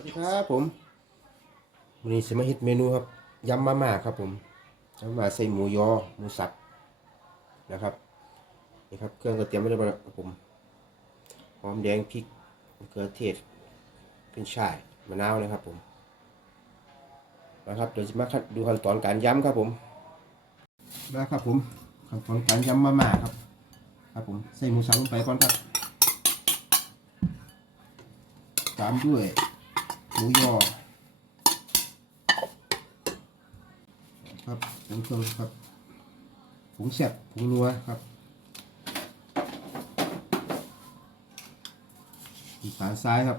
วัสดีครับผมวันนี้จะมาเฮ็ดเมนูครับยำมาม่าครับผมยำมาม่าใส่หมูยอหมูสับนะครับนี่ครับเครื่องก็เตรียมไว้เรียบร้อยแล้วครับผมหอมแดงพริกมะเขือเทศขึ้นช่ายมะนาวนะครับผมนะครับเดี๋ยวจะมาดูขั้นตอนการยำครับผมมาครับผมขั้นตอนการยำมาม่าครับ ครับผมใส่หมูสับลงไปก่อนครับตามด้วยห มูยอครับผงเครื่องครับผงแซ่บผงนัวครับน้ำตาลทรายครับ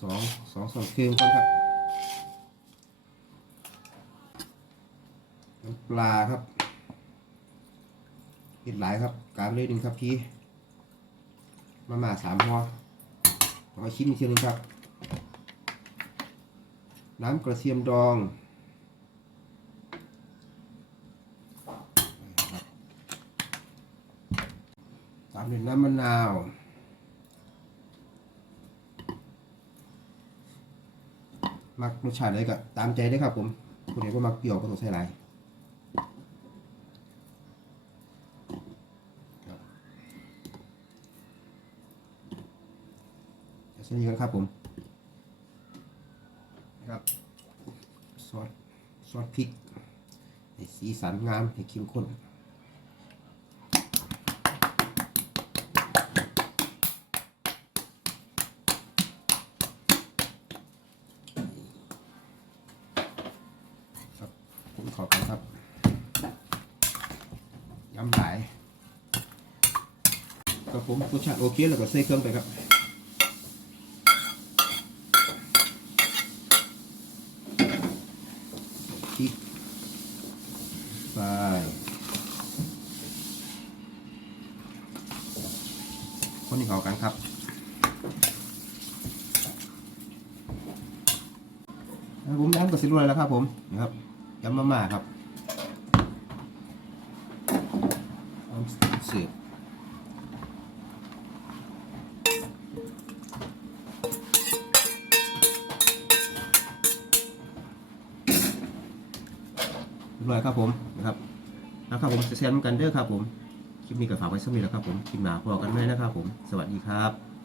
สองสองส่วนเครื่องก่อนครับน้ำปลาครับเห็ดหลายครับ กามเลยหนึ่งครับพี่มาม่าสามห่อ เอาชิมอีกทีหนึงครับ น้ำกระเทียมดองตามด้วยน้ำมะนาวมักรสชาติอะไรก็ตามใจได้ครับผมคนไหนก็มักเปรี้ยวก็ต้องใส่หลายครับ จะใส่นี้กันครับผมนะครับซอสซอสพริกให้สีสันงามให้เข้มข้นครับผมขอบคุณครับยำหลายครับผมรสชาติโอเคแล้วก็ใส่เครื่องไปครับ พริกไปคนที่เขากันครับแล้วผมย้ำกับสิรวยแล้วครับผมนะครับย้ำมาม่าครับเสือเรีย ร้อยครับผมนะครับนะครับผมจะแชร์กันเด้อครับผมคลิปนี้ก็ฝากไว้สักนิดแล้วครับผมคลิปหน้าพอกันไหมนะครับผมสวัสดีครับ